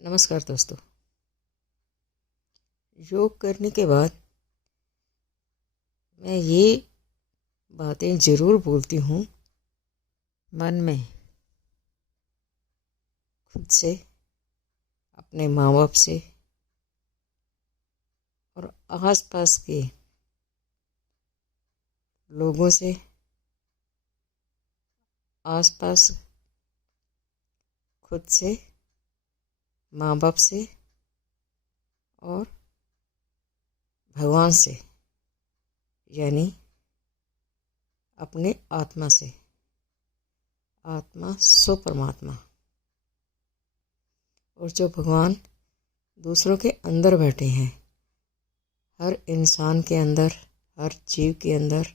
नमस्कार दोस्तों। योग करने के बाद मैं ये बातें ज़रूर बोलती हूँ मन में, खुद से, अपने माँ बाप से और आसपास के लोगों से, आसपास खुद से, माँ बाप से और भगवान से, यानी अपने आत्मा से। आत्मा सो परमात्मा, और जो भगवान दूसरों के अंदर बैठे हैं, हर इंसान के अंदर, हर जीव के अंदर,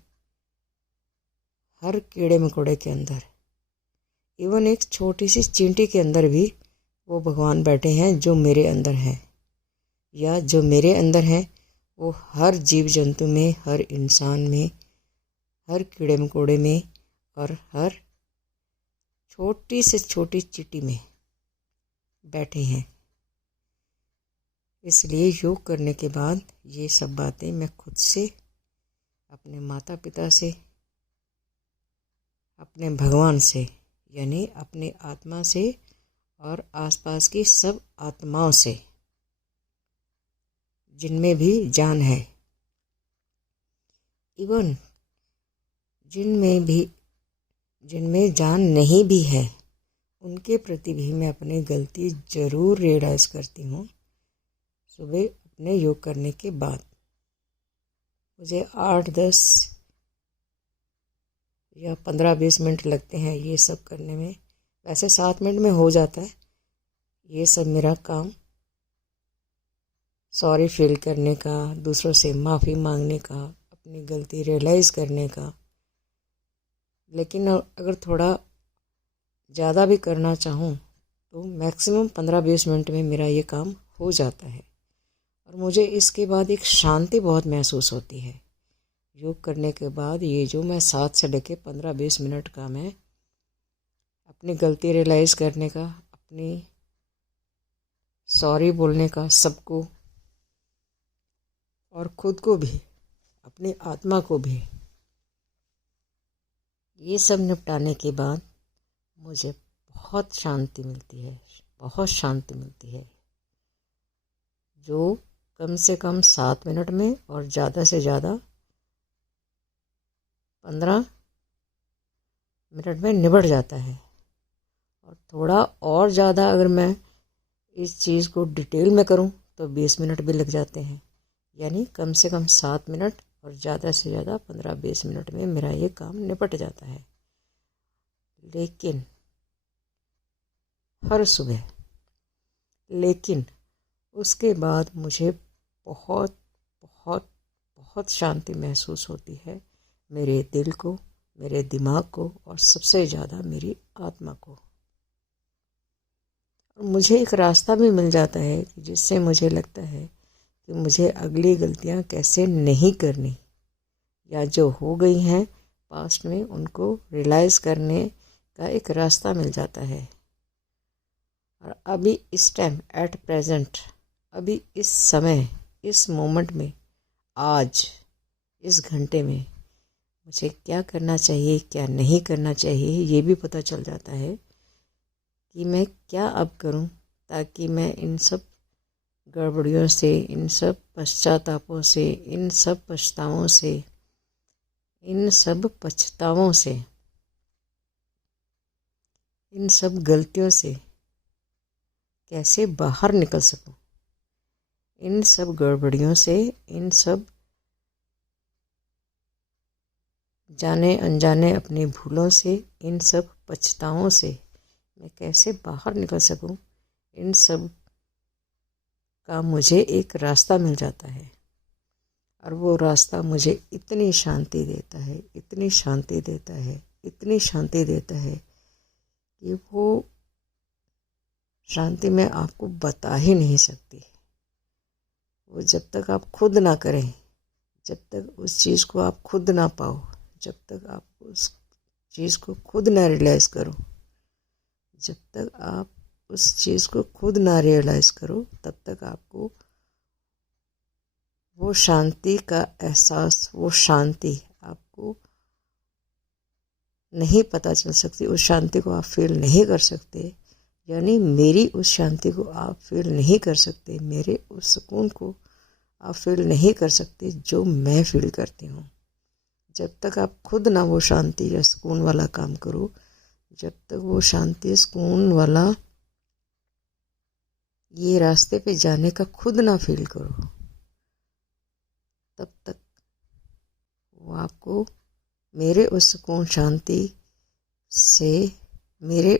हर कीड़े मकोड़े के अंदर, इवन एक छोटी सी चींटी के अंदर भी वो भगवान बैठे हैं जो मेरे अंदर है, या जो मेरे अंदर है वो हर जीव जंतु में, हर इंसान में, हर कीड़े मकोड़े में और हर छोटी से छोटी चींटी में बैठे हैं। इसलिए योग करने के बाद ये सब बातें मैं खुद से, अपने माता पिता से, अपने भगवान से, यानी अपने आत्मा से और आसपास की सब आत्माओं से, जिनमें भी जान है, इवन जिनमें जान नहीं भी है, उनके प्रति भी मैं अपनी गलती ज़रूर रियलाइज़ करती हूँ। सुबह अपने योग करने के बाद मुझे 8-10 या 15-20 मिनट लगते हैं ये सब करने में। वैसे 7 मिनट में हो जाता है ये सब मेरा काम। सॉरी फील करने का, दूसरों से माफ़ी मांगने का, अपनी गलती रियलाइज़ करने का। लेकिन अगर थोड़ा ज़्यादा भी करना चाहूँ तो मैक्सिमम 15-20 मिनट में मेरा ये काम हो जाता है। और मुझे इसके बाद एक शांति बहुत महसूस होती है। योग करने के बाद ये जो मैं 7 से लेकर 15-20 मिनट का मैं अपनी गलती रियलाइज़ करने का, अपनी सॉरी बोलने का सबको, और खुद को भी, अपनी आत्मा को भी, ये सब निपटाने के बाद मुझे बहुत शांति मिलती है, बहुत शांति मिलती है, जो कम से कम 7 मिनट में और ज़्यादा से ज़्यादा 15 मिनट में निबट जाता है। और थोड़ा और ज़्यादा अगर मैं इस चीज़ को डिटेल में करूं तो 20 मिनट भी लग जाते हैं। यानी कम से कम 7 मिनट और ज़्यादा से ज़्यादा 15-20 मिनट में मेरा ये काम निपट जाता है। लेकिन हर सुबह, लेकिन उसके बाद मुझे बहुत बहुत बहुत शांति महसूस होती है, मेरे दिल को, मेरे दिमाग को और सबसे ज़्यादा मेरी आत्मा को। और मुझे एक रास्ता भी मिल जाता है जिससे मुझे लगता है कि मुझे अगली गलतियां कैसे नहीं करनी, या जो हो गई हैं पास्ट में उनको रियलाइज़ करने का एक रास्ता मिल जाता है। और अभी इस टाइम, एट प्रेजेंट, अभी इस समय, इस मोमेंट में, आज इस घंटे में मुझे क्या करना चाहिए, क्या नहीं करना चाहिए, ये भी पता चल जाता है कि मैं क्या अब करूं ताकि मैं इन सब गड़बड़ियों से, इन सब पश्चातापों से, इन सब पछतावों से, इन सब पछतावों से, इन सब गलतियों से कैसे बाहर निकल सकूं, इन सब गड़बड़ियों से, इन सब जाने अनजाने अपनी भूलों से, इन सब पछतावों से मैं कैसे बाहर निकल सकूं, इन सब का मुझे एक रास्ता मिल जाता है। और वो रास्ता मुझे इतनी शांति देता है, इतनी शांति देता है, इतनी शांति देता है कि वो शांति मैं आपको बता ही नहीं सकती। वो जब तक आप खुद ना करें, जब तक उस चीज़ को आप खुद ना पाओ, जब तक आप उस चीज़ को खुद ना रियलाइज़ करो, जब तक आप उस चीज़ को खुद ना रियलाइज़ करो, तब तक आपको वो शांति का एहसास, वो शांति आपको नहीं पता चल सकती, उस शांति को आप फील नहीं कर सकते। यानी मेरी उस शांति को आप फील नहीं कर सकते, मेरे उस सुकून को आप फील नहीं कर सकते जो मैं फील करती हूँ। जब तक आप खुद ना वो शांति या सुकून वाला काम करो, जब तक वो शांति सुकून वाला ये रास्ते पे जाने का खुद ना फील करो, तब तक वो आपको मेरे उस सुकून शांति से, मेरे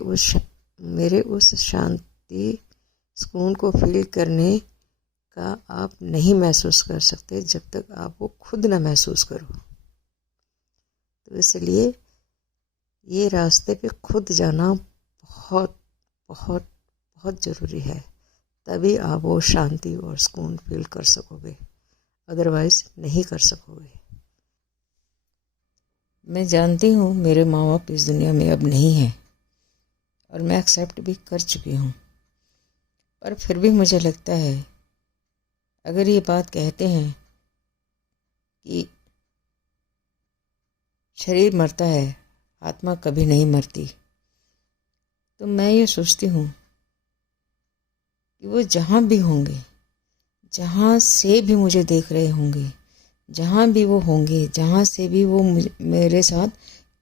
उस शांति सुकून को फील करने का आप नहीं महसूस कर सकते जब तक आप वो खुद ना महसूस करो। तो इसलिए ये रास्ते पे खुद जाना बहुत बहुत बहुत ज़रूरी है, तभी आप वो शांति और सुकून फील कर सकोगे, अदरवाइज़ नहीं कर सकोगे। मैं जानती हूँ मेरे माँ बाप इस दुनिया में अब नहीं हैं और मैं एक्सेप्ट भी कर चुकी हूँ, पर फिर भी मुझे लगता है अगर ये बात कहते हैं कि शरीर मरता है, आत्मा कभी नहीं मरती, तो मैं ये सोचती हूँ कि वो जहाँ भी होंगे, जहाँ से भी मुझे देख रहे होंगे, जहाँ भी वो होंगे, जहाँ से भी वो मेरे साथ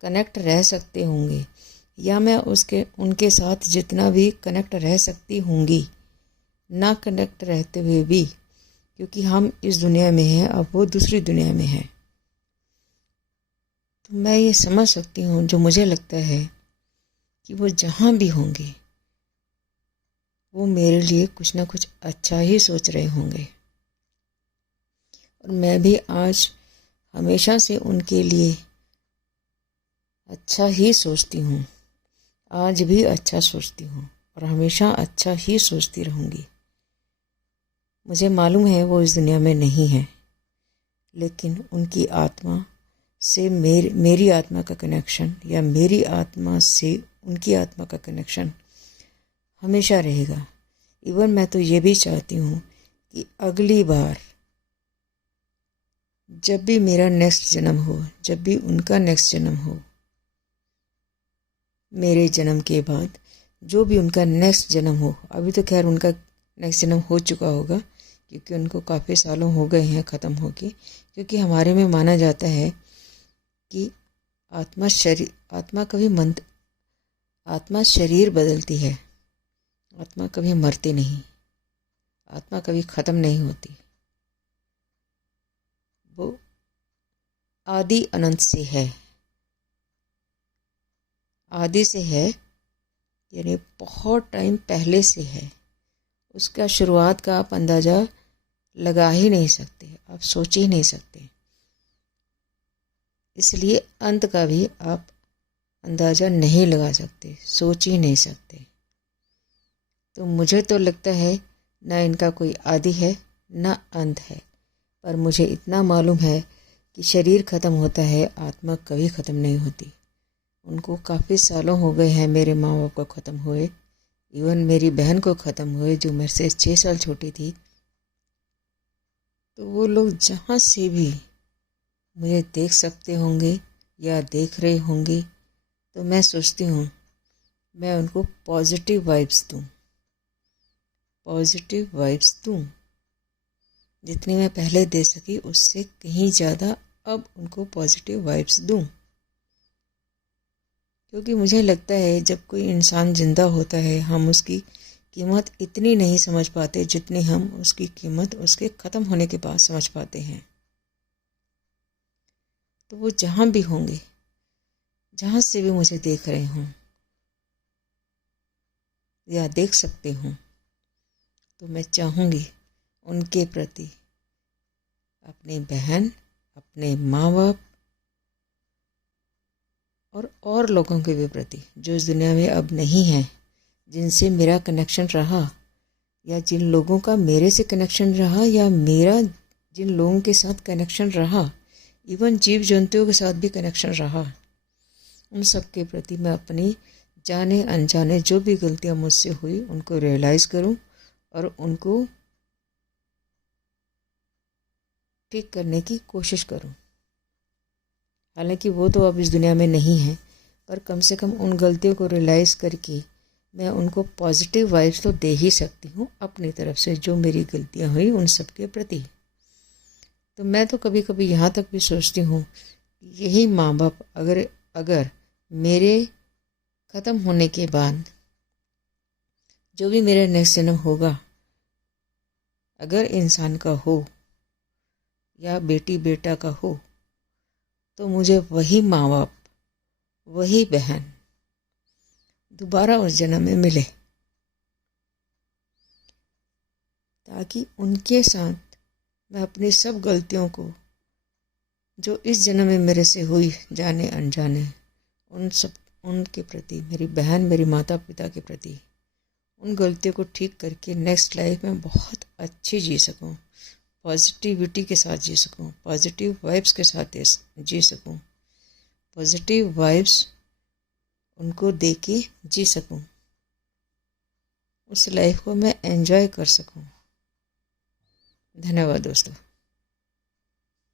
कनेक्ट रह सकते होंगे, या मैं उनके साथ जितना भी कनेक्ट रह सकती होंगी, ना कनेक्ट रहते हुए भी, क्योंकि हम इस दुनिया में हैं, अब वो दूसरी दुनिया में हैं, तो मैं ये समझ सकती हूँ जो मुझे लगता है कि वो जहाँ भी होंगे वो मेरे लिए कुछ ना कुछ अच्छा ही सोच रहे होंगे। और मैं भी आज हमेशा से उनके लिए अच्छा ही सोचती हूँ, आज भी अच्छा सोचती हूँ और हमेशा अच्छा ही सोचती रहूँगी। मुझे मालूम है वो इस दुनिया में नहीं है, लेकिन उनकी आत्मा से मेरी आत्मा का कनेक्शन, या मेरी आत्मा से उनकी आत्मा का कनेक्शन हमेशा रहेगा। इवन मैं तो ये भी चाहती हूँ कि अगली बार जब भी मेरा नेक्स्ट जन्म हो, जब भी उनका नेक्स्ट जन्म हो, मेरे जन्म के बाद जो भी उनका नेक्स्ट जन्म हो, अभी तो खैर उनका नेक्स्ट जन्म हो चुका होगा क्योंकि उनको काफ़ी सालों हो गए हैं ख़त्म होके, क्योंकि हमारे में माना जाता है कि आत्मा शरीर बदलती है, आत्मा कभी मरती नहीं, आत्मा कभी ख़त्म नहीं होती, वो आदि अनंत से है, आदि से है, यानी बहुत टाइम पहले से है। उसका शुरुआत का आप अंदाज़ा लगा ही नहीं सकते, आप सोच ही नहीं सकते, इसलिए अंत का भी आप अंदाज़ा नहीं लगा सकते, सोच ही नहीं सकते। तो मुझे तो लगता है ना इनका कोई आदि है ना अंत है, पर मुझे इतना मालूम है कि शरीर ख़त्म होता है, आत्मा कभी ख़त्म नहीं होती। उनको काफ़ी सालों हो गए हैं मेरे माँ बाप को ख़त्म हुए, इवन मेरी बहन को ख़त्म हुए जो मेरे से 6 साल छोटी थी। तो वो लोग जहाँ से भी मुझे देख सकते होंगे या देख रहे होंगे, तो मैं सोचती हूँ मैं उनको पॉजिटिव वाइब्स दूँ, जितनी मैं पहले दे सकी उससे कहीं ज़्यादा अब उनको पॉजिटिव वाइब्स दूँ, क्योंकि मुझे लगता है जब कोई इंसान ज़िंदा होता है हम उसकी कीमत इतनी नहीं समझ पाते जितनी हम उसकी कीमत उसके ख़त्म होने के बाद समझ पाते हैं। तो वो जहाँ भी होंगे, जहाँ से भी मुझे देख रहे हों या देख सकते हों, तो मैं चाहूँगी उनके प्रति, अपनी बहन, अपने माँ बाप और लोगों के भी प्रति जो इस दुनिया में अब नहीं हैं, जिनसे मेरा कनेक्शन रहा, या जिन लोगों का मेरे से कनेक्शन रहा, या मेरा जिन लोगों के साथ कनेक्शन रहा, इवन जीव जंतुओं के साथ भी कनेक्शन रहा, उन सब के प्रति मैं अपनी जाने अनजाने जो भी गलतियाँ मुझसे हुई उनको रियलाइज़ करूं और उनको ठीक करने की कोशिश करूं। हालांकि वो तो अब इस दुनिया में नहीं है, पर कम से कम उन गलतियों को रियलाइज़ करके मैं उनको पॉजिटिव वाइब्स तो दे ही सकती हूँ अपनी तरफ से, जो मेरी गलतियाँ हुई उन सब के प्रति। तो मैं तो कभी कभी यहाँ तक भी सोचती हूँ, यही माँ बाप अगर अगर मेरे ख़त्म होने के बाद जो भी मेरा नेक्स्ट जन्म होगा, अगर इंसान का हो या बेटी बेटा का हो, तो मुझे वही माँ बाप, वही बहन दोबारा उस जन्म में मिले, ताकि उनके साथ मैं अपनी सब गलतियों को जो इस जन्म में मेरे से हुई जाने अनजाने, उनके प्रति, मेरी बहन मेरी माता पिता के प्रति, उन गलतियों को ठीक करके नेक्स्ट लाइफ में बहुत अच्छी जी सकूं, पॉजिटिविटी के साथ जी सकूं, पॉजिटिव वाइब्स के साथ जी सकूं, पॉजिटिव वाइब्स उनको दे के जी सकूं, उस लाइफ को मैं एंजॉय कर सकूं। धन्यवाद दोस्तों।